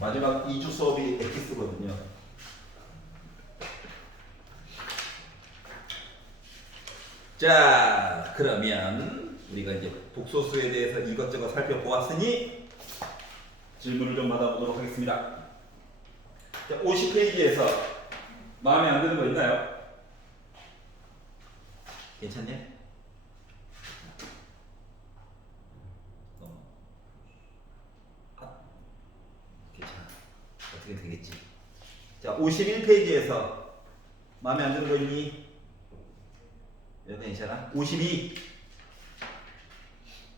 마지막 2주 수업이 엑기스거든요. 자, 그러면 우리가 이제 복소수에 대해서 이것저것 살펴보았으니 질문을 좀 받아보도록 하겠습니다. 자, 50페이지에서 마음에 안 드는 거 있나요? 괜찮냐? 괜찮아. 어떻게 되겠지? 자, 51페이지에서 마음에 안 드는 거 있니? 여기 괜찮아? 52.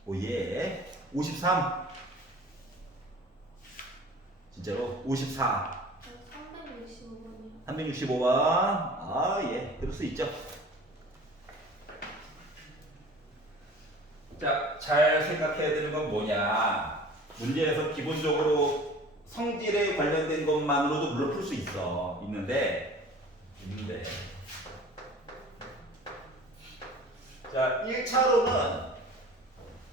오예. 53. 진짜로? 54. 365번이요. 365번. 아, 예. 그럴 수 있죠. 자, 잘 생각해야 되는 건 뭐냐? 문제에서 기본적으로 성질에 관련된 것만으로도 물론 풀 수 있는데 자, 1차로는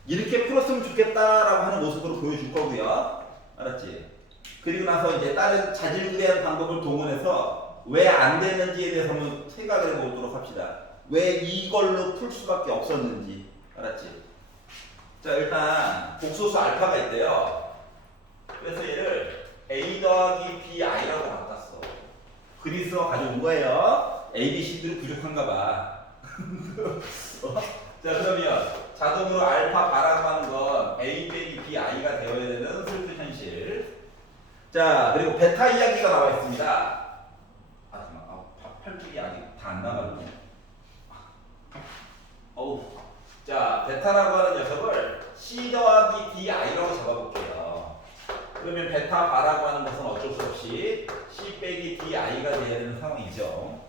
이렇게 풀었으면 좋겠다라고 하는 모습으로 보여줄 거고요. 알았지? 그리고 나서 이제 다른 자질구레한 방법을 동원해서 왜 안 되는지에 대해서 한번 생각을 해보도록 합시다. 왜 이걸로 풀 수밖에 없었는지. 알았지? 자, 일단 복소수 알파가 있대요. 그래서 얘를 a 더하기 bi라고 바꿨어. 그리스어 가져온 거예요. a, b, c들이 부족한가 봐. 자, 그러면 자동으로 알파 바라고 하는 건 a 빼기 bi가 되어야 되는 슬픈 현실. 자, 그리고 베타 이야기가 나와 있습니다. 아, 잠깐만. 팔뚝이 아직 다 안 나가지고. 어우. 자, 베타라고 하는 녀석을 c 더하기 di라고 잡아볼게요. 그러면 베타 바라고 하는 것은 어쩔 수 없이 c 빼기 di가 되어야 되는 상황이죠.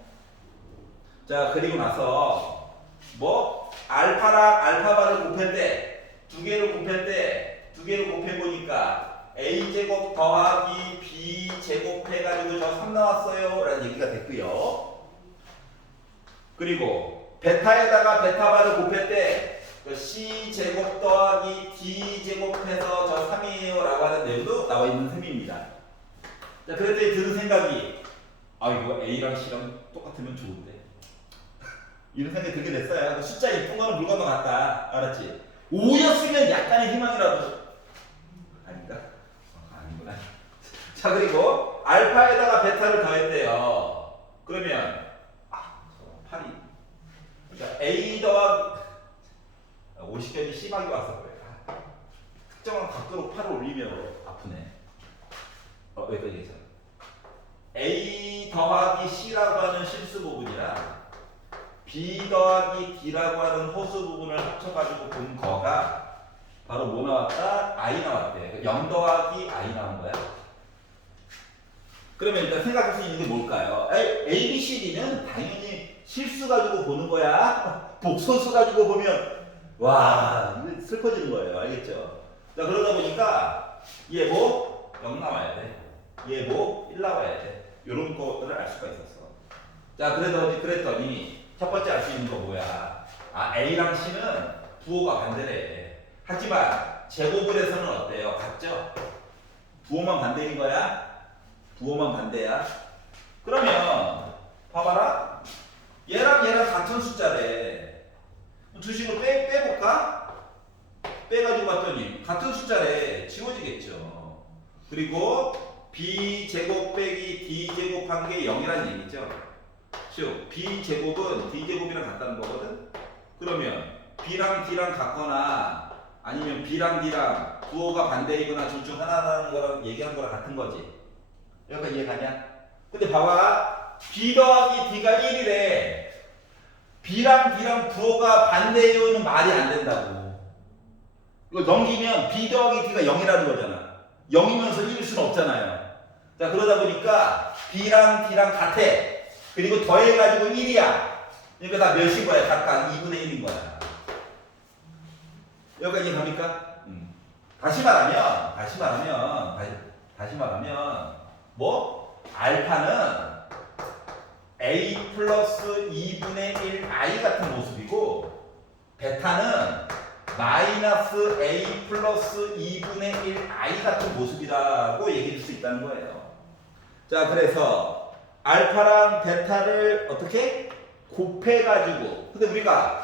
자, 그리고 나서 뭐 알파랑 알파바를 곱할 때 두 개를 곱해보니까 a제곱 더하기 b제곱 해가지고 저 3 나왔어요 라는 얘기가 됐고요. 그리고 베타에다가 베타바를 곱할 때 c제곱 더하기 d제곱해서 저 3이에요 라고 하는 내용도 나와 있는 셈입니다. 자, 그랬더니 드는 생각이 이거 a랑 c랑 똑같으면 좋은데 이런 생각이 들게 됐어요. 숫자 이쁜 거는 물건도 같다. 알았지? 5였으면 약간의 희망이라도 아닌가? 아니구나. 자, 그리고 알파에다가 베타를 더했대요. 그러면 8이 그러니까 a 더하기 50견이 심하게 와서 그래. 특정한 각도로 팔을 올리면 아프네. 여기까지 괜찮아. a 더하기 c라고 하는 실수 부분이랑 b 더하기 d라고 하는 호수 부분을 합쳐가지고 본 거가 바로 뭐 나왔다? i 나왔대. 0 더하기 i 나온 거야. 그러면 일단 생각할 수 있는 게 뭘까요? A, B, C, D는 당연히 실수 가지고 보는 거야. 복소수 가지고 보면 와, 이거 슬퍼지는 거예요. 알겠죠? 자, 그러다 보니까 얘 뭐 0 나와야 돼. 얘 뭐 1 나와야 돼. 이런 것들을 알 수가 있었어. 자, 그랬더니 첫 번째 알 수 있는 거 뭐야? A랑 C는 부호가 반대래. 하지만 제곱을 해서는 어때요? 같죠? 부호만 반대인 거야? 부호만 반대야? 그러면 봐봐라. 얘랑 얘랑 같은 숫자래. 두 식을 빼볼까? 빼가지고 봤더니 같은 숫자래. 지워지겠죠. 그리고 b제곱 빼기 d제곱 한 게 0이라는 얘기죠. 즉 b제곱은 d제곱이랑 같다는 거거든. 그러면 b랑 d랑 같거나 아니면 b랑 d랑 부호가 반대이거나 둘 중 하나라는 거랑 얘기한 거랑 같은 거지. 여기까지 이해가냐? 근데 봐봐. b 더하기 d가 1이래. b랑 d랑 부호가 반대이오는 말이 안 된다고. 이거 넘기면 b 더하기 d가 0이라는 거잖아. 0이면서 1일 수는 없잖아요. 자, 그러다 보니까 b랑 d랑 같아. 그리고 더해가지고 1이야. 그러니까 다 몇인 거야? 각각 2분의 1인 거야. 여기까지 이해갑니까? 다시 말하면 뭐? 알파는 a 플러스 2분의 1 i 같은 모습이고 베타는 마이너스 a 플러스 2분의 1 i 같은 모습이라고 얘기해 줄 수 있다는 거예요. 자, 그래서 알파랑 베타를 어떻게 곱해가지고, 근데 우리가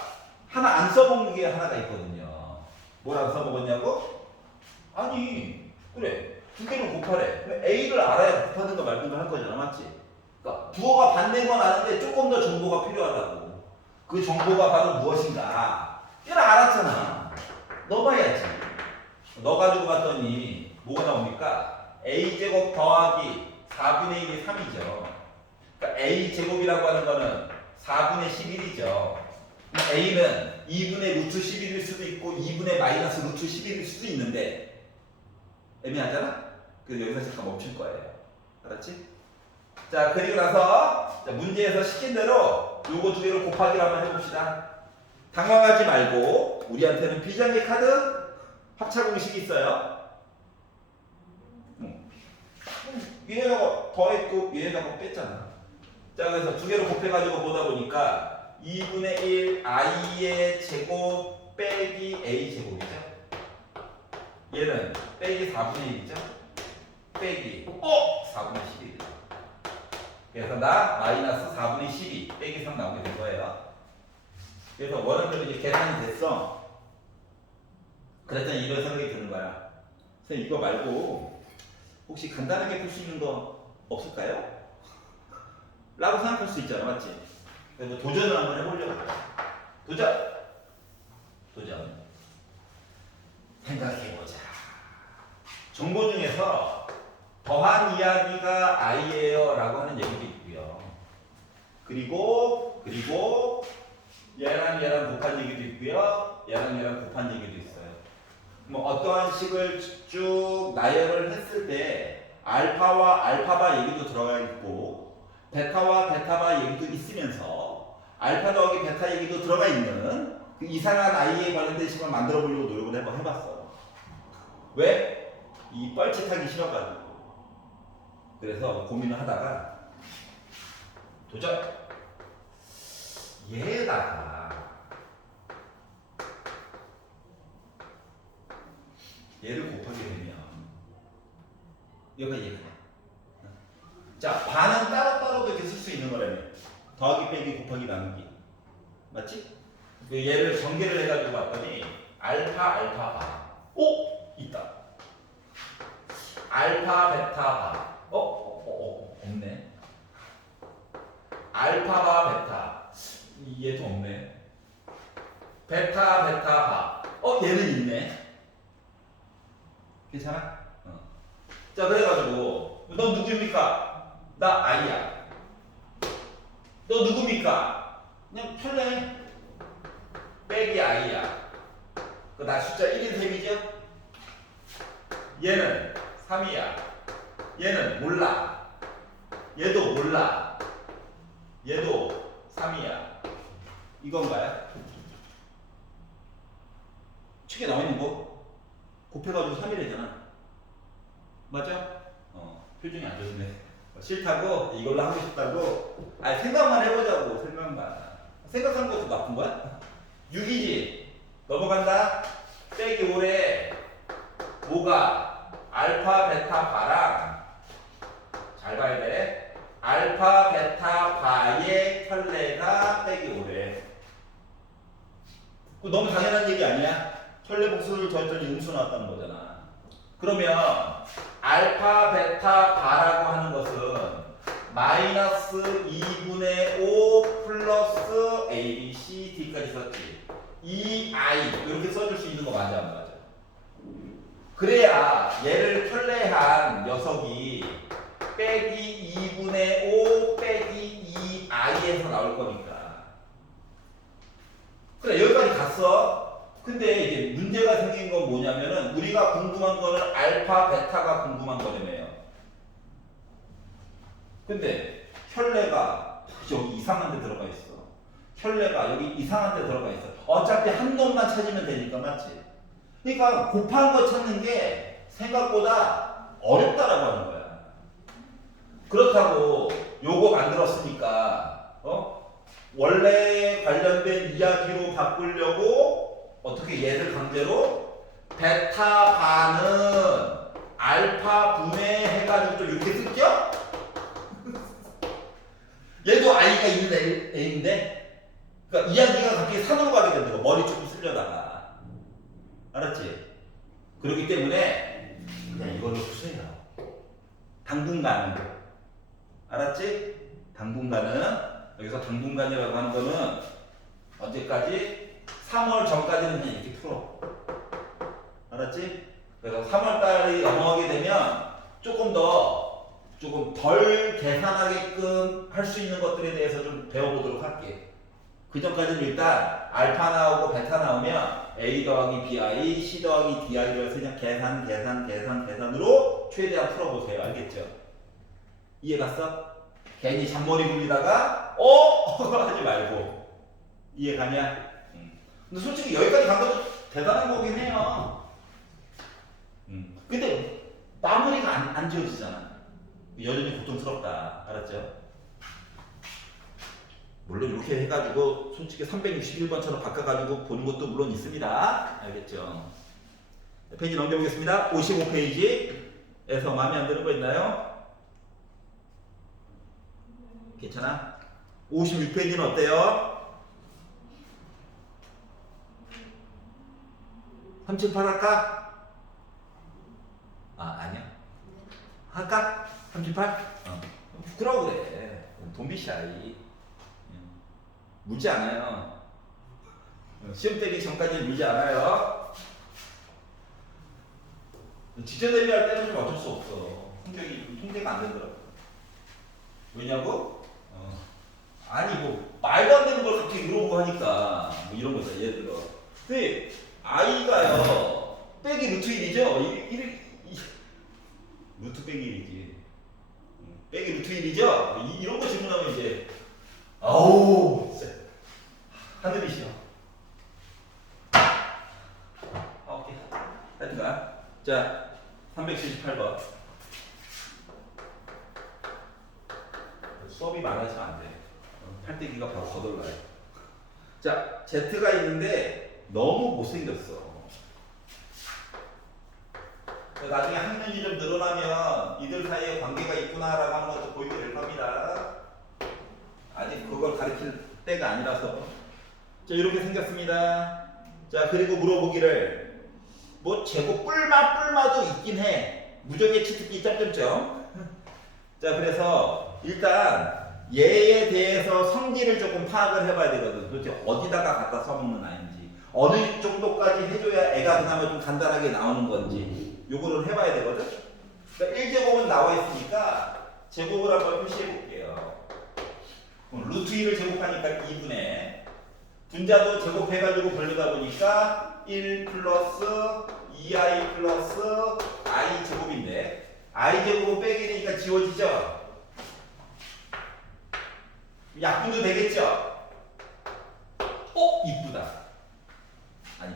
하나 안 써먹는 게 하나가 있거든요. 뭘 안 써먹었냐고? 아니, 그래, 두 개를 곱하래. A를 알아야 곱하든가 말든가 할 거잖아, 맞지? 그러니까 부호가 반대인 건 아는데 조금 더 정보가 필요하다고. 그 정보가 바로 무엇인가? 얘를 알았잖아. 넣어봐야지. 넣어가지고 봤더니 뭐가 나옵니까? A제곱 더하기 4분의 1이 3이죠. 그러니까 A제곱이라고 하는 거는 4분의 11이죠. A는 2분의 루트 11일 수도 있고 2분의 마이너스 루트 11일 수도 있는데 애매하잖아? 그래서 여기서 잠깐 멈출 거예요. 알았지? 자, 그리고 나서 문제에서 시킨 대로 요거 두 개를 곱하기를 한번 해봅시다. 당황하지 말고 우리한테는 비정의 카드 합차 공식이 있어요. 얘네가 더했고 얘네가 뺐잖아. 자, 그래서 두 개를 곱해가지고 보다 보니까 2분의 1 i의 제곱 빼기 a 제곱이죠. 얘는 빼기 4분의 1이죠. 빼기 4분의 11. 그래서 나 마이너스 4분의 12 빼기 3 나오게 된 거예요. 그래서 원하는 이제 계산이 됐어. 그랬더니 이런 생각이 드는 거야. 선생님, 이거 말고 혹시 간단하게 풀 수 있는 거 없을까요? 라고 생각할 수 있잖아, 맞지? 그래서 도전을 한번 해보려고 그래. 도전. 생각해보자. 정보 중에서 더한 이야기가 i예요 라고 하는 얘기도 있고요. 그리고 얘랑 곱한 얘기도 있고요. 얘랑 곱한 얘기도 있어요. 뭐 어떠한 식을 쭉 나열을 했을 때 알파와 알파바 얘기도 들어가 있고 베타와 베타바 얘기도 있으면서 알파 더하기 베타 얘기도 들어가 있는 그 이상한 i에 관련된 식을 만들어 보려고 노력을 해봤어. 왜? 이 뻘짓하기 싫어가지고. 그래서 고민을 하다가 도전! 얘에다가 얘를 곱하게 되면 얘가. 자, 반은 따로따로도 이렇게 쓸 수 있는 거라며. 더하기 빼기 곱하기 나누기. 맞지? 얘를 전개를 해가지고 봤더니 알파 바. 오! 있다. 알파 베타 바. 없네. 알파 바 베타. 얘도 없네. 베타 바. 얘는 있네. 괜찮아? 자, 그래가지고 너 누구입니까? 나 아이야. 너 누굽니까? 그냥 펼래. 빼기 아이야. 나 숫자 1인 셈이죠? 얘는 3이야. 얘는 몰라. 얘도 몰라. 얘도 3이야. 이건가요? 책에 나와 있는 거 곱해가지고 3이래잖아. 맞아? 표정이 안 좋네. 싫다고? 이걸로 하고 싶다고? 생각만 해보자고. 생각하는 것도 나쁜 거야? 6이지? 넘어간다? 빼기 5래. 뭐가? 알파 베타 바랑 잘 봐야 돼. 알파 베타 바의 켤레가 빼기 5래. 너무 당연한 얘기 아니야? 켤레 복수를 더했더니 음수 나왔다는 거잖아. 그러면 알파 베타 바라고 하는 것은 마이너스 2분의 5 플러스 A, B, C, D까지 썼지. 이 I 이렇게 써줄 수 있는 거 맞아 안 맞아? 그래야 얘를 켤레한 녀석이 빼기 2분의 5 빼기 2i에서 나올 거니까. 그래, 여기까지 갔어. 근데 이제 문제가 생긴 건 뭐냐면은 우리가 궁금한 거는 알파 베타가 궁금한 거라며요. 근데 켤레가 여기 이상한 데 들어가 있어. 켤레가 여기 이상한 데 들어가 있어. 어차피 한 놈만 찾으면 되니까, 맞지? 그러니까 곱한 거 찾는 게 생각보다 어렵다라고 하는 거야. 그렇다고 요거 만들었으니까 원래 관련된 이야기로 바꾸려고 어떻게 얘를 강제로 베타 반은 알파 분해해가지고 좀 이렇게 쓸죠? 얘도 i가 있는 A인데 그러니까 이야기가 갑자기 산으로 가게 된다고 머리 조금 쓸려다가 알았지? 그렇기 때문에 그냥 이걸로 푸세요. 당분간은 알았지? 당분간은 여기서 당분간이라고 하는 거는 언제까지? 3월 전까지는 그냥 이렇게 풀어. 알았지? 그래서 3월 달이 넘어가게 되면 조금 덜 계산하게끔 할 수 있는 것들에 대해서 좀 배워보도록 할게. 그 전까지는 일단 알파 나오고 베타 나오면 A 더하기 BI, C 더하기 DI를 해서 그냥 계산으로 최대한 풀어보세요. 알겠죠? 이해 갔어? 괜히 잔머리 굴리다가 하지 말고 이해 가냐? 근데 솔직히 여기까지 간 것도 대단한 거긴 해요. 근데 마무리가 안 지어지잖아. 여전히 고통스럽다. 알았죠? 물론 이렇게 해가지고 솔직히 361번처럼 바꿔가지고 보는 것도 물론 있습니다. 알겠죠? 페이지 넘겨보겠습니다. 55페이지에서 마음에 안 드는 거 있나요? 괜찮아? 56페이지는 어때요? 378 할까? 아니야. 할까? 38? 부끄러워 그래. 돈비샤이. 물지 않아요. 시험 때리기 전까지 물지 않아요. 직전 대비할 때는 좀 어쩔 수 없어. 통계가 안 되더라고. 왜냐고? 아니 뭐 말도 안 되는 걸 갑자기 물어보고 하니까 뭐 이런 거죠. 예를 들어. 근데 i가요 빼기 루트 1이죠? 루트 빼기 1이지. 빼기 루트 1이죠? 이런 거 질문하면 이제 아우 진짜 하늘이시여. 오케이. 하여튼간 자 378번 수업이 많아지면 안 돼. 팔대기가 바로 거덜나요. 자 Z가 있는데 너무 못생겼어. 나중에 학년이 좀 늘어나면 이들 사이에 관계가 있구나라고 하는 것도 보이게 될 겁니다. 아직 그걸 가르칠 때가 아니라서. 자 이렇게 생겼습니다. 자 그리고 물어보기를 뭐 제곱 뿔마도 있긴 해. 무적의 치트키 점점점. 자 그래서 일단 얘에 대해서 성질을 조금 파악을 해봐야 되거든. 도대체 어디다가 갖다 써먹는 아이인지 어느 정도까지 해줘야 애가 그나마 좀 간단하게 나오는 건지 요거를 해봐야 되거든. 그러니까 1제곱은 나와 있으니까 제곱을 한번 표시해 볼게요. 루트 2를 제곱하니까 2분의 분자도 제곱해가지고 벌려다 보니까 1 플러스 2i 플러스 i 제곱인데 i 제곱은 빼게 되니까 지워지죠? 약분도 되겠죠? 이쁘다. 아니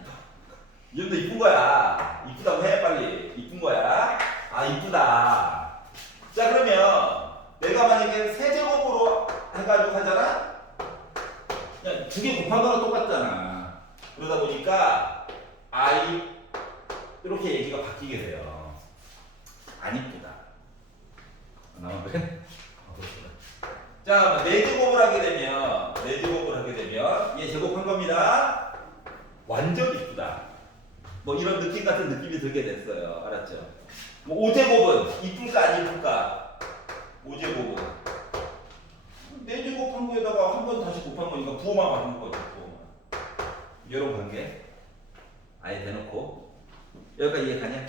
이 정도 이쁜 거야. 이쁘다고 해 빨리. 이쁜 거야. 이쁘다. 자 그러면 내가 만약에 세제곱으로 해가지고 하잖아? 그냥 두 개 곱한 거랑 똑같잖아. 그러다 보니까 i 이렇게 얘기가 바뀌게 돼요. 안 이쁘다. 나만 그래? 자, 4제곱을 하게 되면 얘 제곱한 겁니다. 완전 이쁘다. 뭐 이런 느낌 같은 느낌이 들게 됐어요. 알았죠? 뭐 5제곱은 이쁠까 안 이쁠까? 5제곱은 4제곱 한 거에다가 한 번 다시 곱한 거니까 부호만 바꾼 거죠. 이런 관계 아예 대놓고 여기까지 이해 가냐?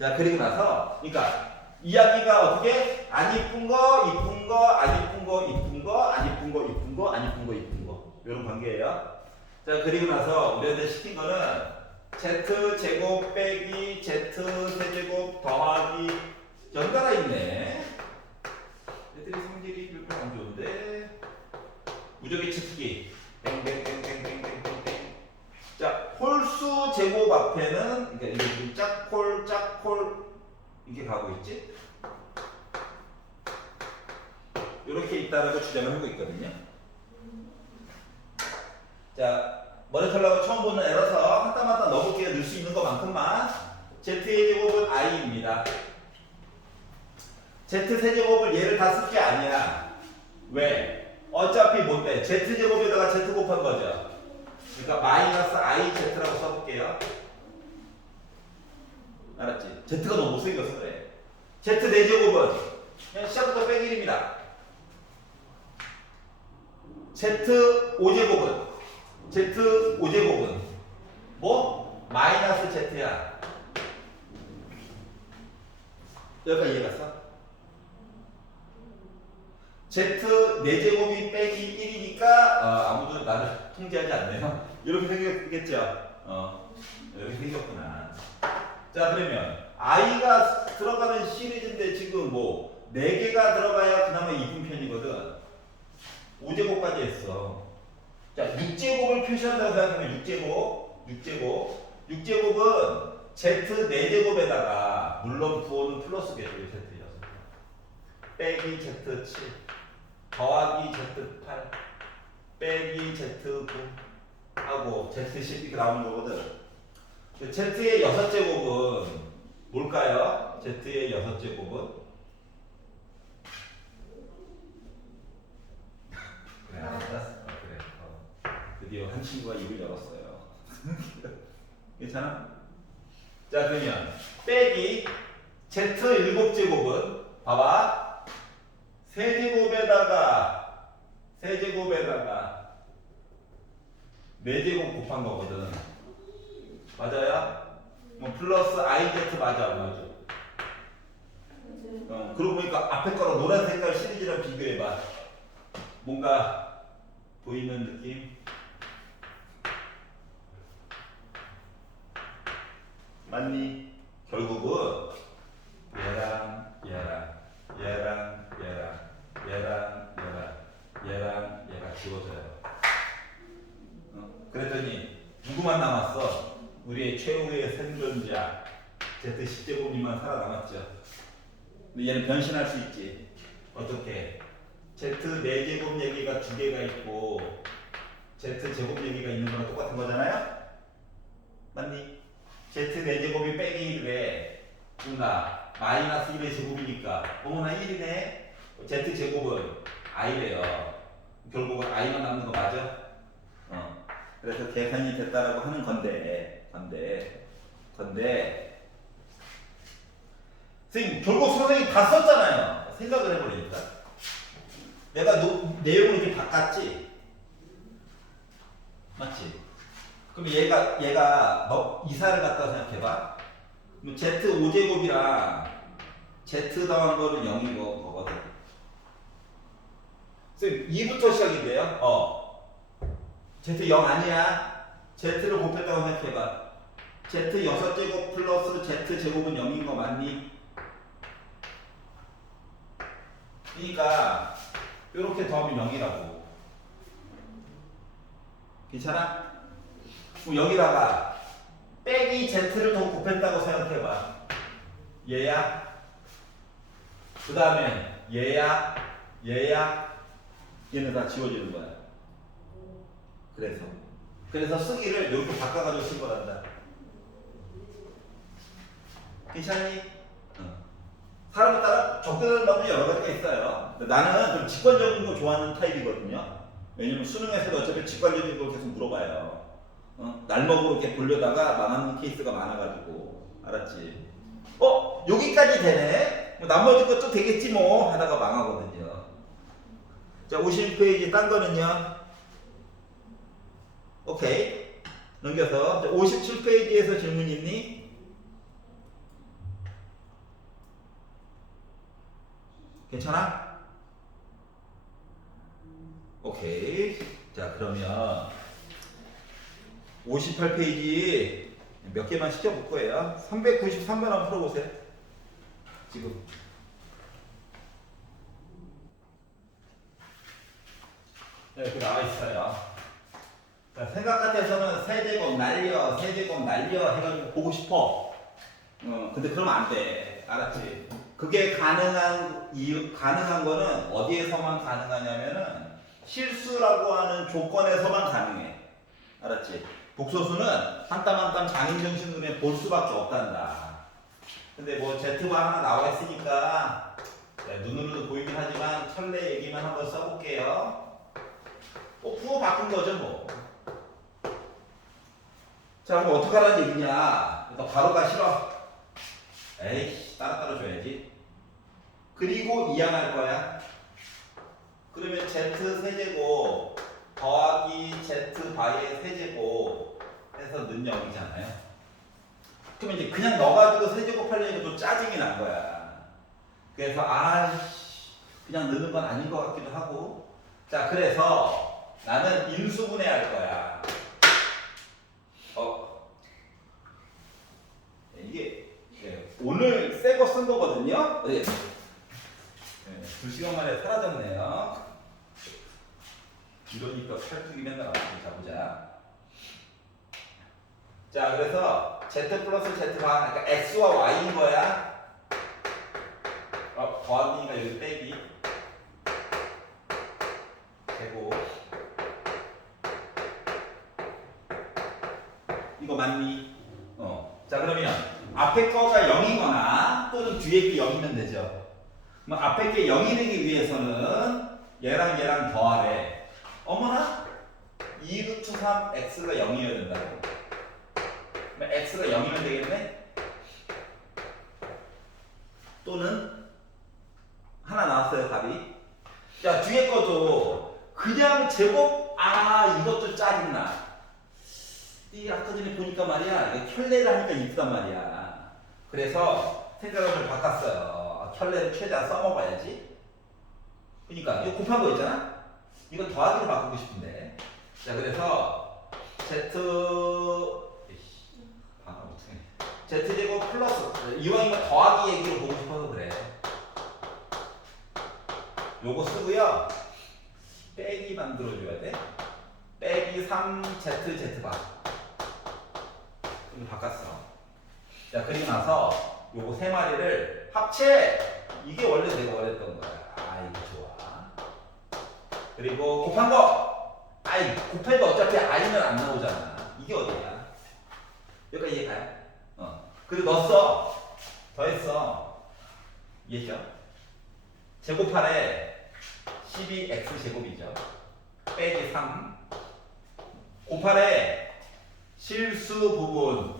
자 그리고 나서 그러니까 이야기가 어떻게 안 이쁜 거, 이쁜 거, 안 이쁜 거, 이쁜 거, 안 이쁜 거, 이쁜 거, 안 이쁜 거, 이쁜 거 이런 관계예요. 자 그리고 나서 우리한테 시킨 거는 z 제곱 빼기 z 세제곱 더하기 연달아 있네. 애들이 성질이 그렇게 안 좋은데 무적의 치트키 땡땡땡땡땡땡땡. 자 홀수 제곱 앞에는 그러니까 이게 짝콜 이렇게 가고 있지? 이렇게 있다라고 주장을 하고 있거든요. 자 머리털라고 처음 보는 애라서 한 땀 한 땀 넣어볼게요. 넣을 수 있는 것만큼만. Z의 제곱은 i입니다. Z 세제곱을 얘를 다 쓸 게 아니야. 왜? 어차피 뭔데? Z 제곱에다가 Z 곱한 거죠. 그러니까 마이너스 i z라고 써볼게요. 알았지? Z가 너무 못생겨서 그래. Z 4제곱은 그냥 시작부터 빼기 1입니다. Z 5제곱은 뭐? 마이너스 Z야. 여기까지 이해갔어? Z 4제곱이 빼기 1이니까 아무도 나를 통제하지 않네요. 이렇게 생겼겠죠? 이렇게 생겼구나. 자, 그러면 i가 들어가는 시리즈인데 지금 뭐 4개가 들어가야 그나마 이쁜 편이거든. 5제곱까지 했어. 자, 6제곱을 표시한다고 생각하면 6제곱은 Z 4제곱에다가 물론 부호는 플러스겠죠. Z 6 빼기 Z 7 더하기 Z 8 빼기 Z 9 하고 Z 10 이렇게 나오는 거거든. Z의 6제곱은 뭘까요? Z의 6제곱은 그래, 알았어. 그래. 드디어 한 친구가 입을 열었어요. 괜찮아? 자, 그러면 빼기 Z 7제곱은 봐봐. 세제곱에다가 4제곱 곱한 거거든. 맞아요? 뭐 플러스 IZ 맞아, 안 맞아? 그러고 보니까 앞에 거랑 노란 색깔 시리즈랑 비교해봐. 뭔가 보이는 느낌? 맞니? 결국은 얘가 지워져요. 그랬더니 누구만 남았어? 우리의 최후의 생존자 Z10제곱님만 살아남았죠. 근데 얘는 변신할 수 있지. 어떻게? Z 4제곱 얘기가 2개가 있고 Z 제곱 얘기가 있는 거랑 똑같은 거잖아요? 맞니? Z 4제곱이 빼기 1에 누나 마이너스 1의 제곱이니까 어머나 1이네. Z 제곱은 i래요. 결국은 i만 남는 거 맞아? 그래서 계산이 됐다라고 하는 건데 선생님 결국 선생님 다 썼잖아요. 생각을 해보니까 내가 내용을 이렇게 바꿨지? 맞지? 그럼 얘가 너 이사를 갖다가 생각해봐. 그럼 Z 5제곱이랑 Z 더한 거는 0인 거거든. 선생님 2부터 시작인데요. Z 0 아니야. Z를 곱했다고 생각해봐. Z 6제곱 플러스 Z 제곱은 0인 거 맞니? 그러니까 이렇게 더하면 0이라고. 괜찮아? 그럼 여기다가 빼기 Z를 더 곱했다고 생각해봐. 얘야. 그 다음에 얘야. 얘는 다 지워지는 거야. 그래서 쓰기를 이렇게 바꿔가지고 쓴 거란다. 괜찮니? 사람에 따라 접근하는 방법이 여러 가지가 있어요. 나는 좀 직관적인 거 좋아하는 타입이거든요. 왜냐면 수능에서도 어차피 직관적인 걸 계속 물어봐요. 날먹으로 이렇게 보려다가 망하는 케이스가 많아가지고. 알았지? 여기까지 되네? 뭐 나머지 것도 되겠지 뭐 하다가 망하거든요. 자, 51페이지 딴 거는요. 오케이. 넘겨서 57페이지에서 질문 있니? 괜찮아? 오케이. 자, 그러면 58페이지 몇 개만 시켜볼 거예요. 393번 한번 풀어보세요. 지금. 네, 이렇게 나와 있어요. 자, 생각 같아서는 세제곱 날려 해가지고 보고 싶어. 근데 그러면 안 돼. 알았지? 그게 가능한 거는 어디에서만 가능하냐면은 실수라고 하는 조건에서만 가능해. 알았지? 복소수는 한 땀 한 땀 장인정신 눈에 볼 수밖에 없단다. 근데 뭐 Z바 하나 나와 있으니까 눈으로도 보이긴 하지만 철내 얘기만 한번 써볼게요. 부호 바꾼 거죠 뭐. 자 그럼 어떻게 하라는 얘기냐? 일단 바로가 싫어. 에이씨 따로 줘야지. 그리고 이항할 거야. 그러면 Z 세제곱 더하기 Z 바의 세제곱 해서 는 0이잖아요. 그러면 이제 그냥 넣어가지고 세제곱 하려니까 또 짜증이 난 거야. 그래서 아이씨 그냥 넣는 건 아닌 것 같기도 하고. 자 그래서 나는 인수분해할 거야. 이게 오늘 새 거 쓴 거거든요. 2시간 만에 사라졌네요. 이러니까 팔뚝이 맨날 아프고 자보자. 자 그래서 Z 플러스 Z 바 그러니까 X와 Y인 거야. 더하기니까 여기 빼기 되고 이거 맞니? 자 그러면 앞에 거가 0이거나 또는 뒤에 게 0이면 되죠. 그럼 앞에 게 0이 되기 위해서는 얘랑 얘랑 더하래. 어머나 2루트 3 x가 0이어야 된다고. 그럼 x가 0이면 되겠네. 또는 하나 나왔어요 답이. 자 뒤에 거도 그냥 제곱. 이것도 짜증나. 이 아까 전에 보니까 말이야 이게 켤레를 하니까 이쁘단 말이야. 그래서 생각을 좀 바꿨어요. 켤레를 최대한 써먹어야지. 그러니까 이거 곱한 거 있잖아. 이건 더하기로 바꾸고 싶은데. 자 그래서 Z제곱 플러스 이왕이면 더하기 얘기로 보고 싶어서 그래. 요거 쓰고요. 빼기 만들어줘야 돼. 빼기 3ZZ바. 이거 바꿨어. 자 그리고 나서 요거 세 마리를 합체. 이게 원래 내가 원했던 거야. 이거 좋아. 그리고 곱한 거. 곱해도 어차피 i는 안 나오잖아. 이게 어디야? 여기까지 이해가요? 그리고 넣었어. 더했어. 이해죠? 제곱할에 12x 제곱이죠. 빼기 3 곱할에 실수 부분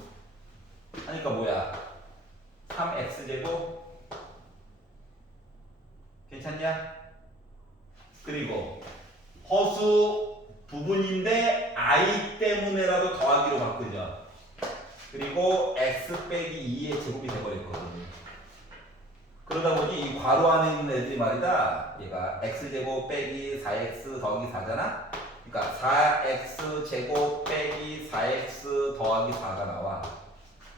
하니까 뭐야? 3x 제곱. 괜찮냐? 그리고 허수 부분인데 i 때문에라도 더하기로 바꾸죠. 그리고 x 빼기 2의 제곱이 돼버렸거든요. 그러다 보니 이 괄호 안에 있는 애들이 말이다. 얘가 x제곱 빼기 4x 더하기 4잖아. 그러니까 4x 제곱 빼기 4x 더하기 4가 나와.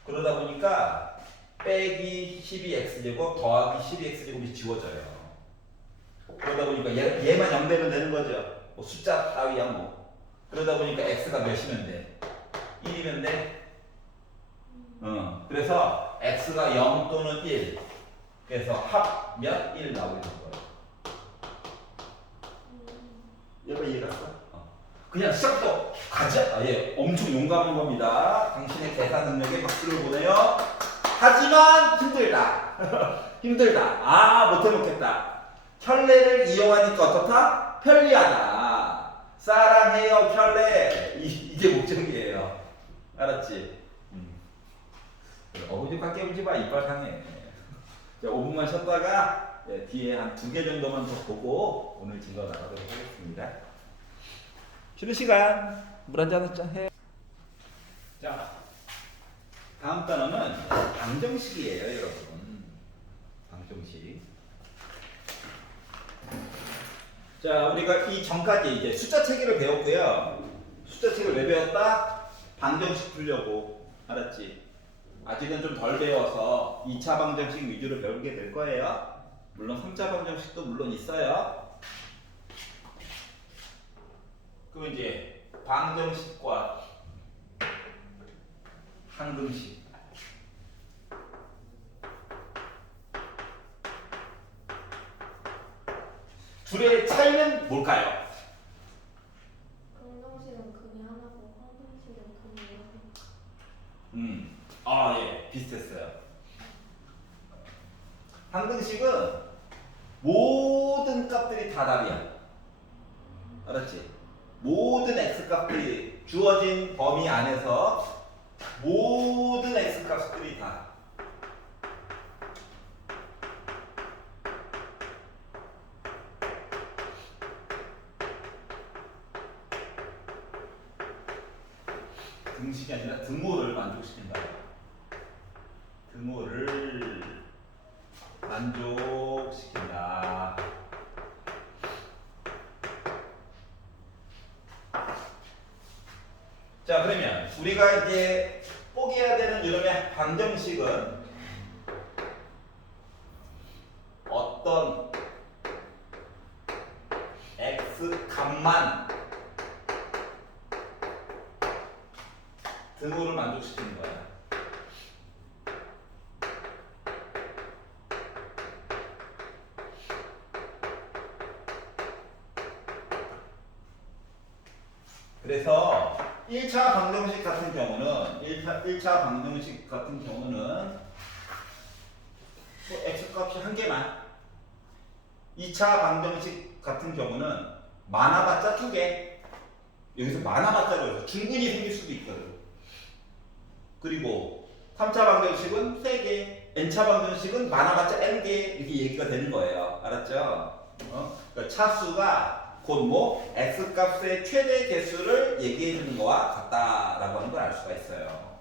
그러다 보니까 빼기 12x 제곱 더하기 12x 제곱이 지워져요. 그러다 보니까 얘만 0 되면 되는 거죠. 뭐 숫자 따위야 뭐. 그러다 보니까 x가 몇이면 돼? 1이면 돼? 그래서 x가 0 또는 1. 그래서 합몇 1 나오는 거예요. 여기가 이해갔어? 그냥 시작도 가자. 엄청 용감한 겁니다. 당신의 계산 능력에 박수를 보내요. 하지만 힘들다. 힘들다. 못해 먹겠다. 켤레를 이용하니까 어떻다? 편리하다. 사랑해요 켤레. 이게 목적이에요. 알았지? 어부지만 깨우지 마. 이빨 상해. 자, 5분만 쉬었다가 뒤에 한 2개 정도만 더 보고 오늘 진거 나가도록 하겠습니다. 쉬는 시간 물 한잔 해. 자, 다음 단어는 방정식이에요, 여러분. 방정식. 자, 우리가 이 전까지 이제 숫자 체계를 배웠고요. 숫자 책을 왜 배웠다? 방정식 풀려고. 알았지? 아직은 좀 덜 배워서 2차 방정식 위주로 배우게 될 거예요. 물론 3차 방정식도 물론 있어요. 그럼 이제 방정식과 항등식. 둘의 차이는 뭘까요? 방정식은 근이 하나고 항등식은 모든 값들이 다 답이야. 알았지? 모든 x 값들이 주어진 범위 안에서 모든 x 값들이 다 등식이 아니라 등호를 만족시킨다. 등호를 만족시킨다. 자, 그러면 우리가 이제 포기해야 되는 이름의 방정식은 어떤 x 값만 등호를 만족시키는 거야. 그래서 1차 방정식 같은 경우는 1차 방정식 같은 경우는 x 값이 한 개만. 2차 방정식 같은 경우는 많아봤자 2개. 여기서 많아봤자로 해서 충분히 생길 수도 있거든. 그리고 3차 방정식은 3개, n차 방정식은 많아봤자 n개 이렇게 얘기가 되는 거예요. 알았죠? 그러니까 차수가 곧 뭐 x 값의 최대 개수를 얘기해 주는 거와 같다라고 하는 걸 알 수가 있어요.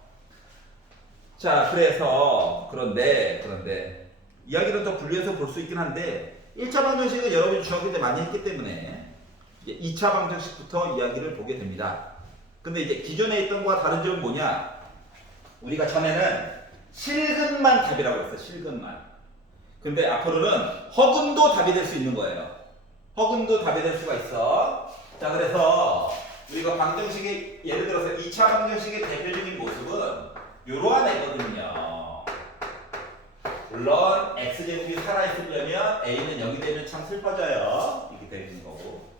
자, 그래서 그런데 이야기를 더 분리해서 볼 수 있긴 한데 1차 방정식은 여러분이 중학교 때 많이 했기 때문에 이제 2차 방정식부터 이야기를 보게 됩니다. 근데 이제 기존에 있던 거와 다른 점은 뭐냐? 우리가 전에는 실근만 답이라고 했어. 실근만. 근데 앞으로는 허근도 답이 될 수 있는 거예요. 허근도 답이 될 수가 있어. 자, 그래서 우리가 방정식의 예를 들어서 2차 방정식의 대표적인 모습은 이러한 애거든요. 물론 x제곱이 살아있으려면 a는 0이 되면 참 슬퍼져요. 이렇게 되는 거고.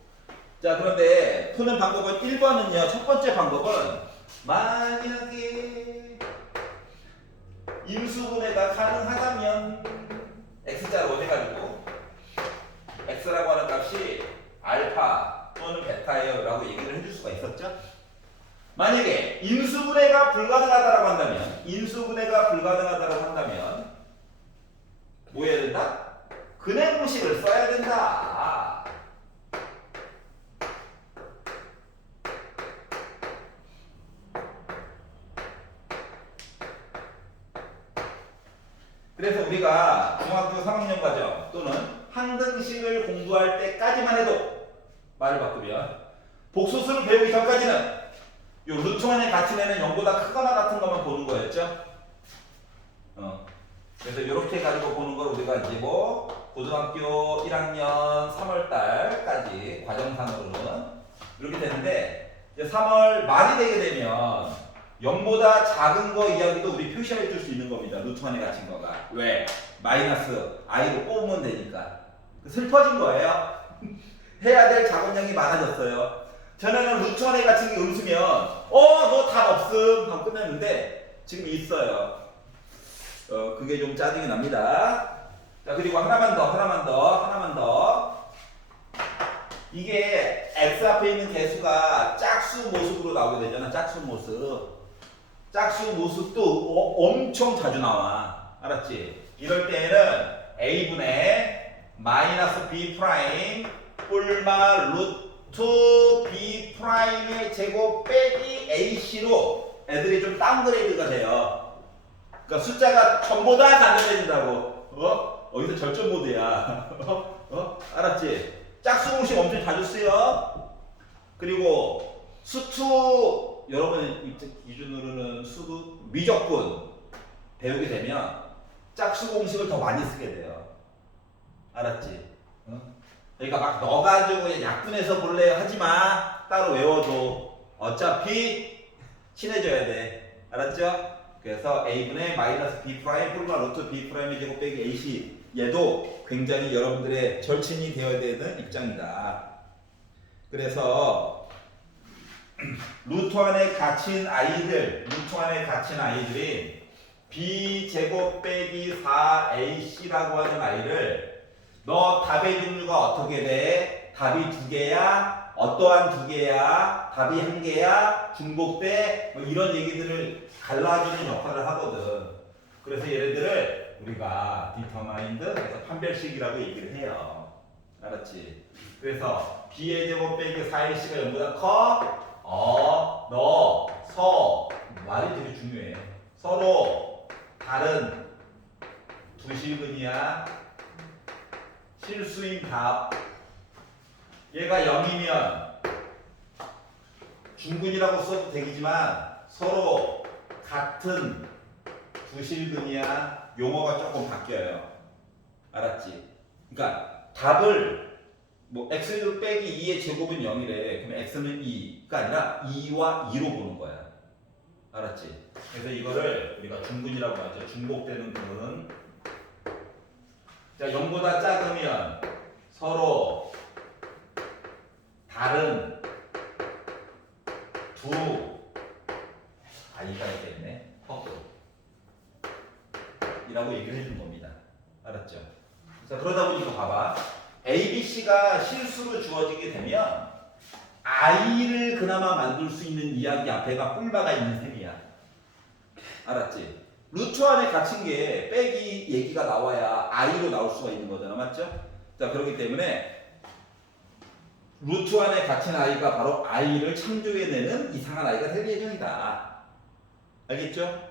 자, 그런데 푸는 방법은 1번은요. 첫 번째 방법은 만약에 임수분해가 가능하다면 x자로 해가지고 x라고 하는 값이 알파 또는 베타예요 라고 얘기를 해줄 수가 있었죠. 만약에 인수분해가 불가능하다고 한다면 뭐 해야 된다? 근해 공식을 써야 된다. 그래서 우리가 중학교 3학년 과정 또는 항등식을 공부할 때까지만 해도 말을 바꾸면 복소수를 배우기 전까지는 요 루트 안의 가치내는 0보다 크거나 같은 것만 보는 거였죠. 그래서 이렇게 가지고 보는 걸 우리가 이제 뭐 고등학교 1학년 3월달까지 과정상으로는 이렇게 되는데 이제 3월 말이 되게 되면 0보다 작은 거 이야기도 우리 표시해 줄 수 있는 겁니다. 루트 안에 갇힌 거가. 왜? 마이너스 i로 뽑으면 되니까. 슬퍼진 거예요. 해야 될 작업량이 많아졌어요. 전에는 루트 안에 갇힌 게 음수면 너 답 없음 하고 끝냈는데 지금 있어요. 그게 좀 짜증이 납니다. 자, 그리고 하나만 더. 이게 x 앞에 있는 개수가 짝수 모습으로 나오게 되잖아. 짝수 모습도 엄청 자주 나와. 알았지? 이럴 때에는 a분의 마이너스 b 프라임 뿔마 루트 b 프라임의 제곱 빼기 ac로 애들이 좀 다운그레이드가 돼요. 그러니까 숫자가 전보다 간단해진다고. 어디서 절전 모드야. 알았지? 짝수 공식 엄청 자주 쓰여. 그리고 수투 여러분 기준으로는 수도 미적분 배우게 되면 짝수 공식을 더 많이 쓰게 돼요. 알았지? 그러니까 막 넣어가지고 그냥 약분해서 볼래 하지마. 따로 외워도 어차피 친해져야 돼. 알았죠? 그래서 a분의 마이너스 b 프라임 뿔마 루트 b 프라임의 제곱 빼기 ac 얘도 굉장히 여러분들의 절친이 되어야 되는 입장이다. 그래서 루트 안에 갇힌 아이들이 b제곱 빼기 4ac라고 하는 아이를 너 답의 종류가 어떻게 돼? 답이 두 개야? 어떠한 두 개야? 답이 한 개야? 중복돼? 뭐 이런 얘기들을 갈라주는 역할을 하거든. 그래서 얘네들을 우리가 determined 그래서 판별식이라고 얘기를 해요. 알았지? 그래서 b의 제곱 빼기 4ac가 연보다 커? 너, 서 말이 되게 중요해. 서로 다른 두 실근이야. 실수인 답. 얘가 0이면 중근이라고 써도 되겠지만 서로 같은 두 실근이야. 용어가 조금 바뀌어요. 알았지? 그러니까 답을 뭐 x 빼기 2의 제곱은 0이래. 그러면 x는 2가 아니라 2와 2로 보는 거야. 알았지? 그래서 이거를 우리가 중근이라고 하죠. 중복되는 근. 자, 0보다 작으면 서로 다른 두 이가 있겠네. 이라고 얘기를 해준 겁니다. 알았죠? 자, 그러다 보니 이거 봐봐. A, B, C가 실수로 주어지게 되면 I를 그나마 만들 수 있는 이야기 앞에가 뿔바가 있는 셈이야. 알았지? 루트 안에 갇힌 게 빼기 얘기가 나와야 I로 나올 수가 있는 거잖아. 맞죠? 자, 그렇기 때문에 루트 안에 갇힌 I가 바로 I를 창조해내는 이상한 I가 될 예정이다. 알겠죠?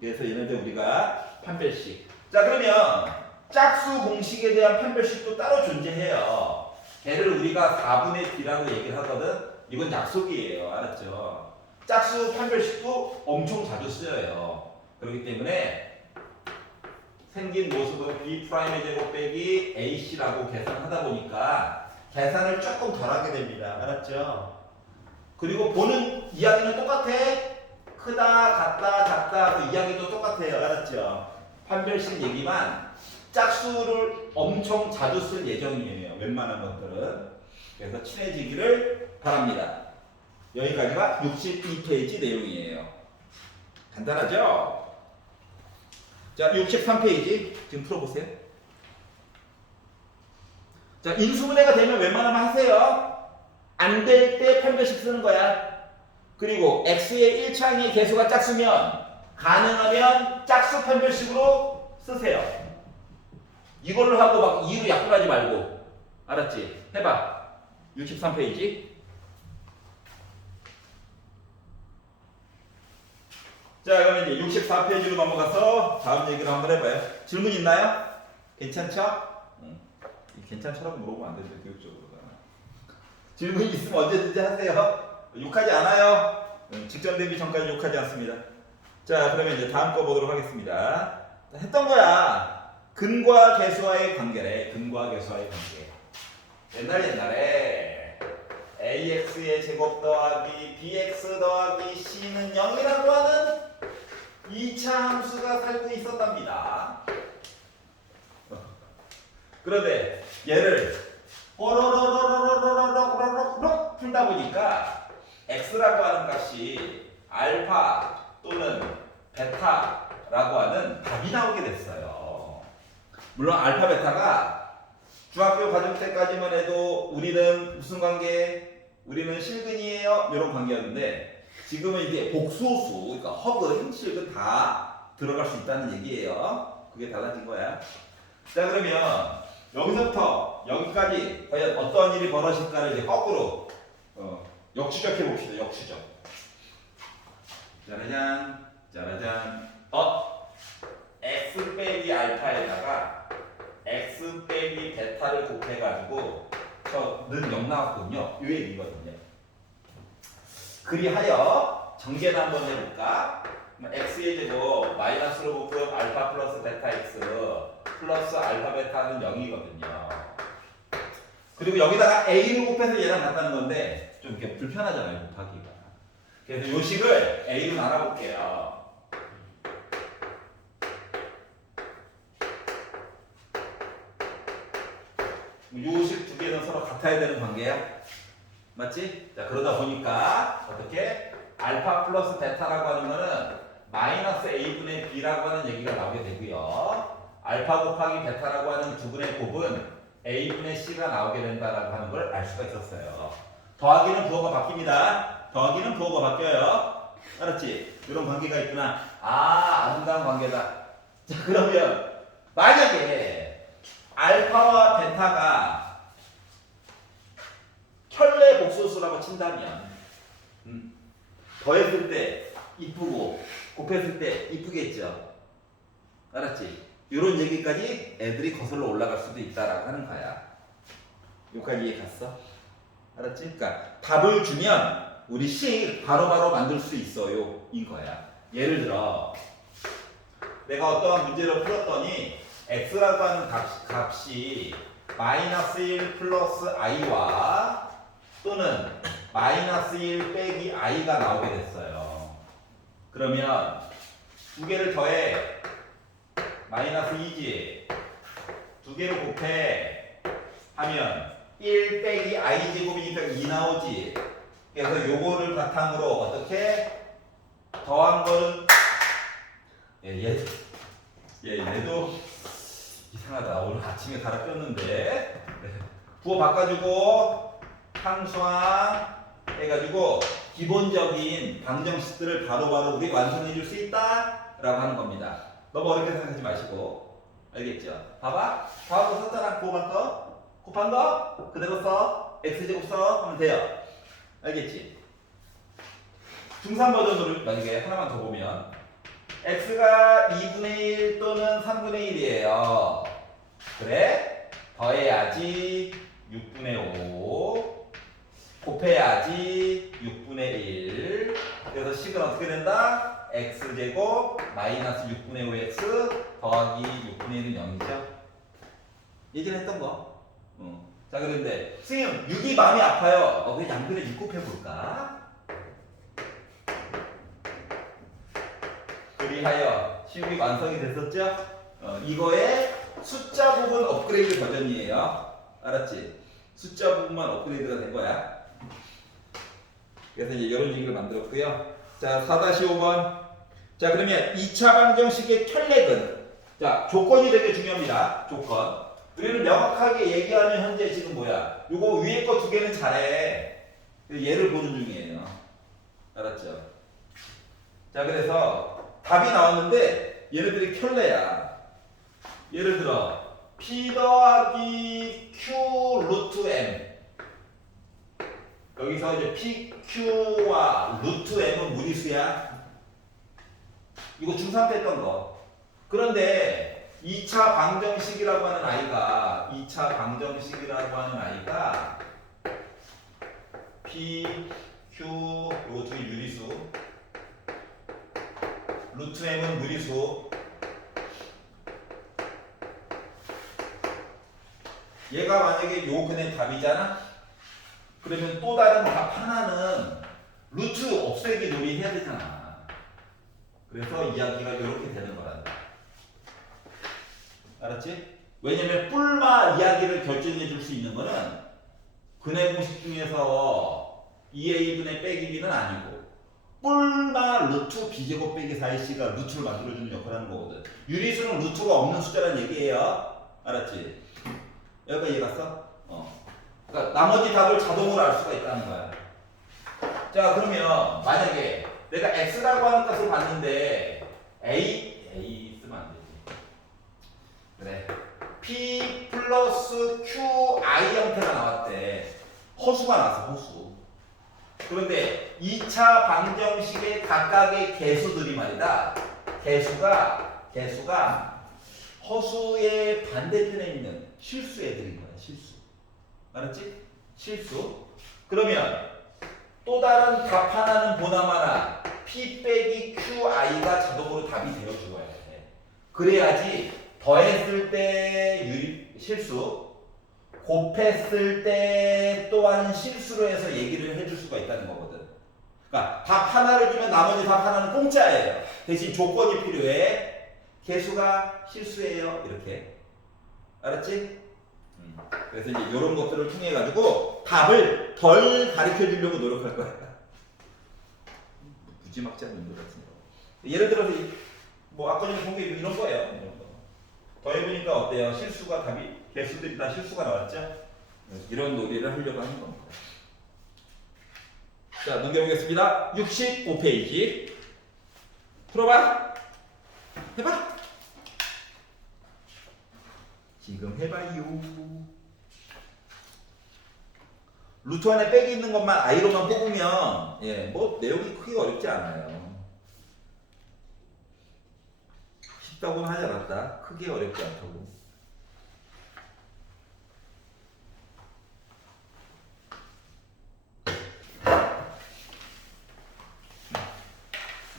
그래서 얘네들 우리가 판별식. 자, 그러면 짝수 공식에 대한 판별식도 따로 존재해요. 걔를 우리가 4분의 D라고 얘기를 하거든. 이건 약속이에요. 알았죠? 짝수 판별식도 엄청 자주 쓰여요. 그렇기 때문에 생긴 모습은 B'의 제곱 빼기 AC라고 계산하다 보니까 계산을 조금 덜 하게 됩니다. 알았죠? 그리고 보는 이야기는 똑같아. 크다, 같다, 작다 그 이야기도 똑같아요. 알았죠? 판별식 얘기만 짝수를 엄청 자주 쓸 예정이에요. 웬만한 것들은. 그래서 친해지기를 바랍니다. 여기까지가 62페이지 내용이에요. 간단하죠? 자, 63페이지 지금 풀어보세요. 자, 인수분해가 되면 웬만하면 하세요. 안 될 때 판별식 쓰는 거야. 그리고 x의 1창의 개수가 짝수면 가능하면 짝수 판별식으로 쓰세요. 이걸로 하고 막 2로 약분하지 말고. 알았지? 해봐. 63페이지. 자, 그러면 이제 64페이지로 넘어가서 다음 얘기를 한번 해봐요. 질문 있나요? 괜찮죠? 괜찮죠라고 물어보면 안 되는데 교육적으로. 질문 있으면 언제든지 하세요. 욕하지 않아요. 직전 대비 전까지 욕하지 않습니다. 자, 그러면 이제 다음 거 보도록 하겠습니다. 했던 거야. 근과 계수와의 관계래. 근과 계수와의 관계. 옛날에 AX의 제곱 더하기 BX 더하기 C는 0이라고 하는 2차 함수가 살고 있었답니다. 그런데 얘를 뽀로로로로로로로로로로 풀다 보니까 x라고 하는 값이 알파 또는 베타라고 하는 답이 나오게 됐어요. 물론 알파 베타가 중학교 과정 때까지만 해도 우리는 무슨 관계? 우리는 실근이에요. 이런 관계였는데 지금은 이제 복소수, 그러니까 허근, 실근 다 들어갈 수 있다는 얘기예요. 그게 달라진 거야. 자, 그러면 여기서부터 여기까지 과연 어떠한 일이 벌어질까를 이제 거꾸로 역추적해 봅시다. 역추적. 짜라잔, 짜라잔. x 빼기 알파에다가 x 빼기 베타를 곱해가지고 저는 0 나왔거든요. 이 얘기거든요. 그리하여 전개를 한번 해볼까? x의 제곱 마이너스로 묶음 알파 플러스 베타 x 플러스 알파 베타는 0이거든요. 그리고 여기다가 a를 곱해서 얘랑 같다는 건데 좀 이렇게 불편하잖아요, 곱하기가. 그래서 요 식을 a로 나눠볼게요. 요식 두 개는 서로 같아야 되는 관계야. 맞지? 자, 그러다 보니까 어떻게? 알파 플러스 베타라고 하는 거는 마이너스 a분의 b라고 하는 얘기가 나오게 되고요. 알파 곱하기 베타라고 하는 두 분의 곱은 a분의 c가 나오게 된다라고 하는 걸 알 수가 있었어요. 더하기는 부호가 바뀝니다. 더하기는 부호가 바뀌어요. 알았지? 이런 관계가 있구나. 아름다운 관계다. 자, 그러면 만약에 알파와 베타가 켤레 복소수라고 친다면 더했을 때 이쁘고 곱했을 때 이쁘겠죠. 알았지? 이런 얘기까지 애들이 거슬러 올라갈 수도 있다라고 하는 거야. 여기까지 이해 갔어? 알았지? 그러니까 답을 주면 우리 식 바로바로 만들 수 있어요. 인 거야. 예를 들어 내가 어떠한 문제를 풀었더니 x라고 하는 값이 마이너스 1 플러스 i와 또는 마이너스 1 빼기 i가 나오게 됐어요. 그러면 두 개를 더해 마이너스 2지 두 개를 곱해 하면 1 빼기 i 제곱이니까 2 나오지. 그래서 요거를 바탕으로 어떻게 더한 거는 얘도 이상하다. 오늘 아침에 갈아 꼈는데 부호 바꿔주고 항수항 해가지고 기본적인 방정식들을 바로바로 우리 완성해 줄 수 있다 라고 하는 겁니다. 너무 어렵게 생각하지 마시고. 알겠죠? 봐봐. 과거 썼잖아. 곱한 거 곱한 거 그대로 써. x제곱 써 하면 돼요. 알겠지? 중산 버전으로 만약에 하나만 더 보면 x가 2분의 1 또는 3분의 1이에요. 그래? 더해야지 6분의 5 곱해야지 6분의 1. 그래서 식은 어떻게 된다? x제곱 마이너스 6분의 5x 더하기 6분의 1은 0이죠. 예전에 했던 거. 자, 그런데 선생님 6이 마음이 아파요. 그냥 양변에 6 곱해볼까? 그리하여 식이 완성이 됐었죠? 이거의 숫자 부분 업그레이드 버전이에요. 알았지? 숫자 부분만 업그레이드가 된 거야. 그래서 이제 이런 얘기를 만들었고요. 자, 4-5번. 자, 그러면 2차 방정식의 켤레근. 자, 조건이 되게 중요합니다. 조건. 우리는 명확하게 얘기하면 현재 지금 뭐야? 요거 위에 거 두 개는 잘해. 얘를 보는 중이에요. 알았죠? 자, 그래서 답이 나왔는데 얘네들이 켤레야. 예를 들어 P 더하기 Q 루트 M. 여기서 이제 PQ와 루트 M은 무리수야. 이거 중3 때 했던 거. 그런데 2차 방정식이라고 하는 아이가 P, Q 요거 두 개 유리수 루트 M은 무리수. 얘가 만약에 요 근의 답이잖아? 그러면 또 다른 답 하나는 루트 없애기 놀이 해야 되잖아. 그래서 이야기가 이렇게 되는 거란다. 알았지? 왜냐면 뿔마 이야기를 결정해 줄 수 있는 거는 근의 공식 중에서 2a분의 빼기 b는 아니고 뿔마 루트 b제곱 빼기 4ac가 루트를 만들어주는 역할을 하는 거거든. 유리수는 루트가 없는 숫자란 얘기예요. 알았지? 여기까지 이해갔어? 그러니까 나머지 답을 자동으로 알 수가 있다는 거야. 자, 그러면 만약에 내가 x라고 하는 값을 봤는데 a 쓰면 안 되지. 그래. p 플러스 q i 형태가 나왔대. 허수가 나왔어. 허수. 그런데 2차 방정식의 각각의 개수들이 말이다. 개수가 허수의 반대편에 있는 실수 애들인 거야. 실수. 알았지? 실수. 그러면 또 다른 답 하나는 보나마나 P 빼기 QI가 자동으로 답이 되어 주어야 돼. 그래야지 더했을 때 실수, 곱했을 때 또한 실수로 해서 얘기를 해줄 수가 있다는 거거든. 그러니까 답 하나를 주면 나머지 답 하나는 공짜예요. 대신 조건이 필요해. 개수가 실수예요. 이렇게. 알았지? 그래서 이제 이런 것들을 통해 가지고 답을 덜 가르쳐 주려고 노력할 거야. 무지막지한 놈들 같은 거. 예를 들어서 뭐 아까 전에 본 게 이런 거예요. 이런 거. 더해보니까 어때요? 실수가 답이 개수들이 다 실수가 나왔죠? 이런 놀이를 하려고 하는 겁니다. 자, 넘겨보겠습니다. 65페이지. 풀어봐. 해봐. 지금 해봐요. 루트 안에 백이 있는 것만 i로만 뽑으면 예, 뭐 내용이 크게 어렵지 않아요. 쉽다고는 하지 않았다. 크게 어렵지 않다고.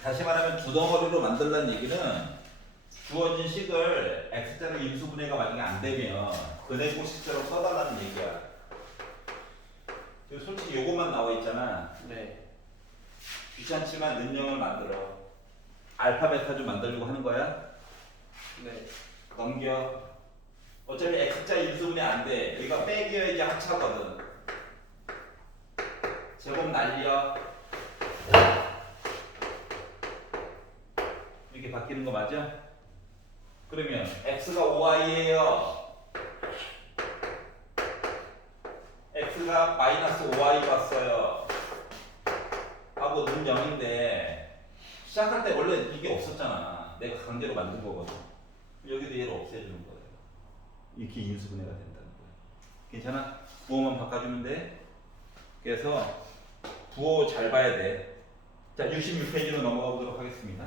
다시 말하면 두 덩어리로 만들라는 얘기는 주어진 식을 x자로 인수분해가 만약에 안 되면 근해공식처럼 써달라는 얘기야. 솔직히 요것만 나와 있잖아. 네. 귀찮지만 능력을 만들어. 알파 베타 좀 만들려고 하는 거야? 네. 넘겨. 어차피 x자 인수분해 안 돼. 여기가 빼기여야지 합차거든. 제곱 날려. 이렇게 바뀌는 거 맞아? 그러면 x가 5i예요. x가 마이너스 5i 왔어요. 하고 는 0인데 시작할 때 원래 이게 없었잖아. 내가 강제로 만든 거거든. 여기도 얘를 없애주는 거예요. 이렇게 인수분해가 된다는 거예요. 괜찮아? 부호만 바꿔주면 돼. 그래서 부호 잘 봐야 돼. 자, 66페이지로 넘어가 보도록 하겠습니다.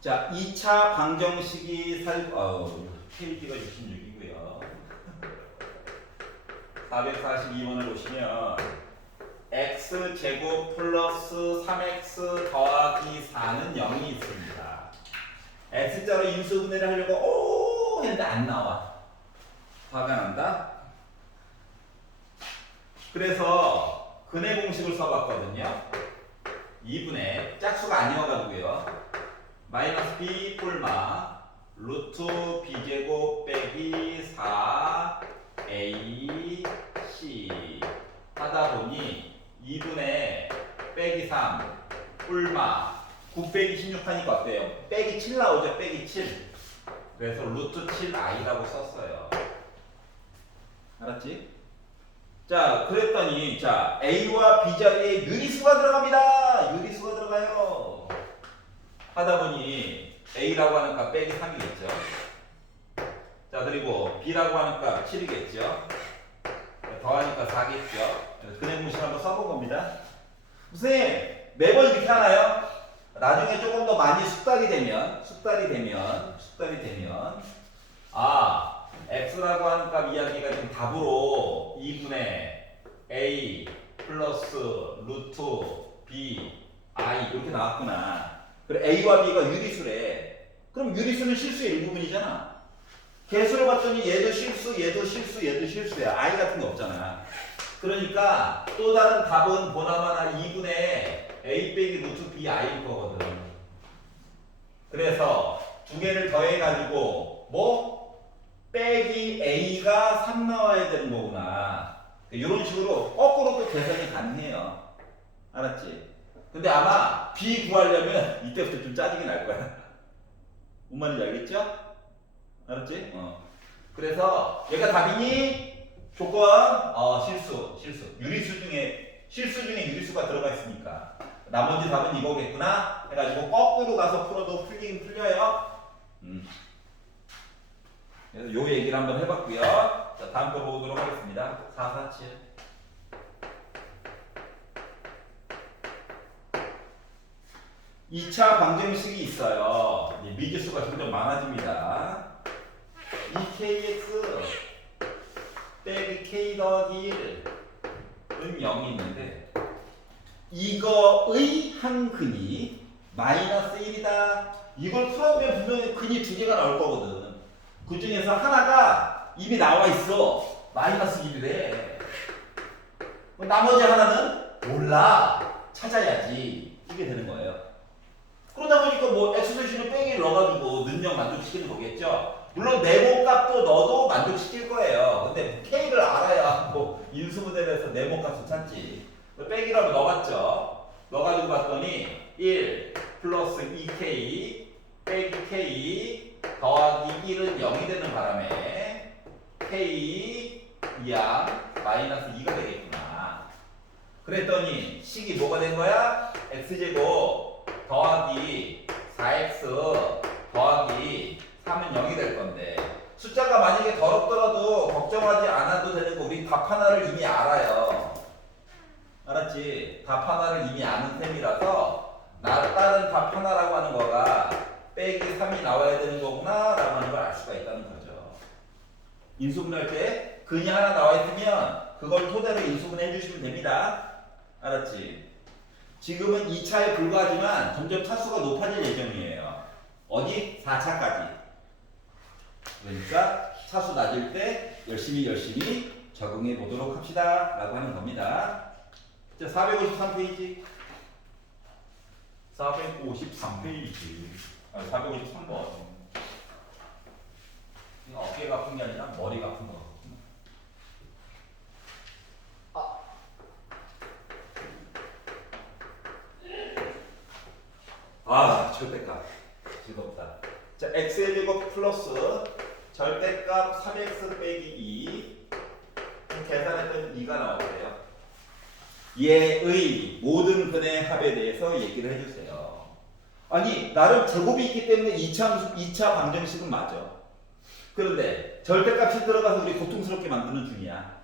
자, 2차 방정식이 페이지가 66이고요. 442번을 보시면 x제곱 플러스 3x 더하기 4는 0이 있습니다. x자로 인수분해를 하려고 오 했는데 안 나와. 화가 난다. 그래서 근해 공식을 써봤거든요. 2분의 짝수가 아니어가지고요. 마이너스 b 뿔마 루트 b제곱 빼기 4 a c 하다 보니 2분의 빼기 3 뿔마 9 빼기 16 하니까 어때요? 빼기 7 나오죠? 빼기 7. 그래서 루트 7i라고 썼어요. 알았지? 자, 그랬더니 자 a와 b 자리에 유리수가 들어갑니다. 유리수가 들어가요. 하다 보니 a라고 하는 값 빼기 3이겠죠. 자, 그리고 b라고 하는 값 7이겠죠. 더하니까 4겠죠. 근해 공식 한번 써본 겁니다. 선생님, 매번 이렇게 하나요? 나중에 조금 더 많이 숙달이 되면 아, x라고 하는 값 이야기가 지금 답으로 2분의 a 플러스 루트 b i 이렇게 나왔구나. 그래 a와 b가 유리수래. 그럼 유리수는 실수의 일부분이잖아. 개수를 봤더니 얘도 실수, 얘도 실수, 얘도 실수야. i 같은 거 없잖아. 그러니까 또 다른 답은 보나마나 2분의 a 빼기 루트 b i일 거거든. 그래서 두 개를 더해가지고 뭐 빼기 a가 3 나와야 되는 거구나. 이런 식으로 거꾸로 또 계산이 가능해요. 알았지? 근데 아마 b 구하려면 이때부터 좀 짜증이 날 거야. 뭔 말인지 알겠죠? 알았지? 그래서 얘가 답이니? 조건 실수. 실수 중에 유리수가 들어가 있으니까 나머지 답은 이거겠구나 해가지고 거꾸로 가서 풀어도 풀리긴 풀려요. 그래서 요 얘기를 한번 해봤고요. 자, 다음 거 보도록 하겠습니다. 447. 이차 방정식이 있어요. 미지수가 점점 많아집니다. 2kx 빼기 k 더하기 1은 0이 있는데 이거의 한 근이 마이너스 1이다. 이걸 풀어보면 분명히 근이 두 개가 나올 거거든. 그 중에서 하나가 이미 나와 있어. 마이너스 1이래. 나머지 하나는 몰라. 찾아야지. 이게 되는 거예요. 그러다 보니까 뭐 x소신을 빼기를 넣어가지고 능력 만족시키는 거겠죠. 물론 네모 값도 넣어도 만족시킬 거예요. 근데 k를 알아야 뭐 인수분해를 해서 네모 값을 찾지. k 더하기 1은 0이 되는 바람에 k 2양 마이너스 2가 되겠구나. 그랬더니 식이 뭐가 된 거야? x제곱 더하기 4x 더하기 3은 0이 될 건데 숫자가 만약에 더럽더라도 걱정하지 않아도 되는 거 우리 답 하나를 이미 알아요. 알았지? 답 하나를 이미 아는 셈이라서 다른 답 하나라고 하는 거가 빼기 3이 나와야 되는 거구나 라고 하는 걸 알 수가 있다는 거죠. 인수분해할 때 근이 하나 나와 있으면 그걸 토대로 인수분해 해주시면 됩니다. 알았지? 지금은 2차에 불과하지만 점점 차수가 높아질 예정이에요. 어디? 4차까지. 그러니까 차수 낮을 때 열심히 적응해 보도록 합시다 라고 하는 겁니다. 자, 453페이지. 453페이지. 453번. 어깨가 아픈 게 아니라 머리가 아픈 거 같구나. 절대값. 즐겁다. 자, x의 제곱 플러스 절대값 3x 빼기 2. 계산했더니 2가 나왔어요. 얘의 모든 근의 합에 대해서 얘기를 해주세요. 아니, 나름 제곱이 있기 때문에 2차 방정식은 맞아. 그런데 절대값이 들어가서 우리 고통스럽게 만드는 중이야.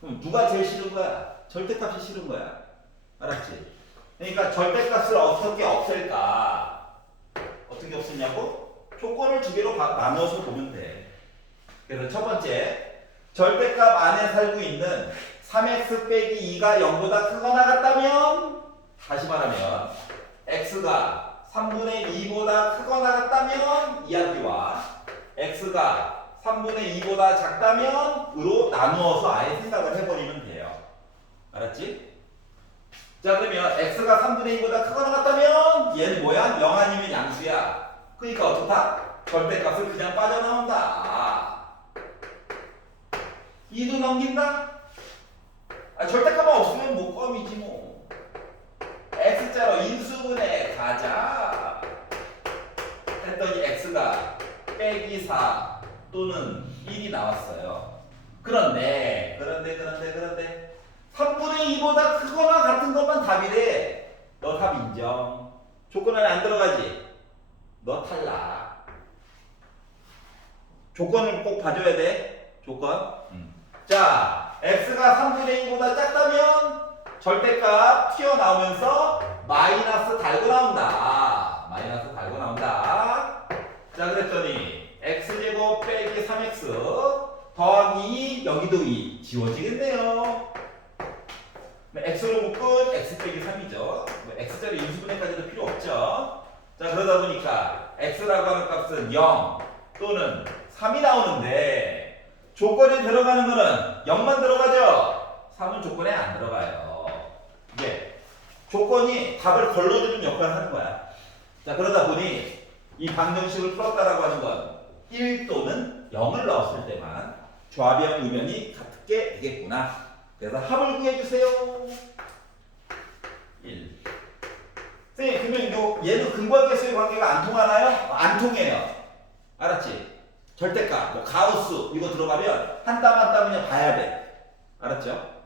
그럼 누가 제일 싫은 거야? 절대값이 싫은 거야. 알았지? 그러니까 절대값을 어떻게 없앨까? 어떻게 없애냐고? 조건을 두 개로 나눠서 보면 돼. 그래서 첫 번째, 절대값 안에 살고 있는 3x 빼기 2가 0보다 크거나 같다면, 다시 말하면 x가 3분의 2보다 크거나 같다면 이야기와 x가 3분의 2보다 작다면 으로 나누어서 아예 생각을 해버리면 돼요. 알았지? 자, 그러면 x가 3분의 2보다 크거나 같다면 얘는 뭐야? 0 아니면 양수야. 그러니까 어떻다? 절대값을 그냥 빠져나온다. 2도 넘긴다? 절대값만 없으면 뭐 껌이지 뭐. x자로 인수분해 가자 했더니 x가 빼기 4 또는 1이 나왔어요. 그런데 3분의 2보다 크거나 같은 것만 답이래. 너 답 인정. 조건 안에 안 들어가지? 너 탈락. 조건을 꼭 봐줘야 돼. 조건. 자, x가 3분의 2보다 작다면 절대값 튀어나오면서 마이너스 달고 나온다. 마이너스 달고 나온다. 자, 그랬더니 x제곱 빼기 3x 더하기 2, 여기도 2 지워지겠네요. x로 묶은 x 빼기 3이죠. x자리 인수분해까지도 필요 없죠. 자, 그러다 보니까 x라고 하는 값은 0 또는 3이 나오는데 조건에 들어가는 거는 0만 들어가죠. 3은 조건에 안 들어가요. 이게 조건이 답을 걸러주는 역할을 하는 거야. 자, 그러다 보니 이 방정식을 풀었다라고 하는 건 1 또는 0을 넣었을 때만 좌변 우변이 같게 되겠구나. 그래서 합을 구해주세요. 1. 선생님, 그러면 얘는 근거계수의 관계가 안 통하나요? 안 통해요. 알았지? 절대값, 뭐 가우스 이거 들어가면 한 땀 한 땀 그냥 봐야 돼. 알았죠?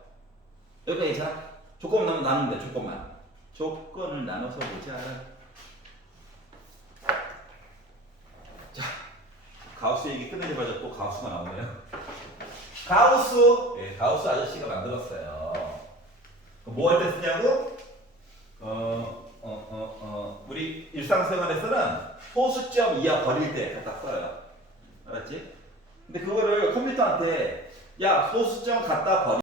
여기까지 괜찮아? 조건 나누면 돼. 조건만. 조건을 나눠서 보자. 자, 가우스 얘기 끝내자마자 또 가우스가 나오네요. 가우스, 네, 가우스 아저씨가 만들었어요. 뭐 할 때 쓰냐고? 우리 일상생활에서는 소수점 이하 버릴 때 갖다 써요. 알았지? 근데 그거를 컴퓨터한테 야, 소수점 갖다 버리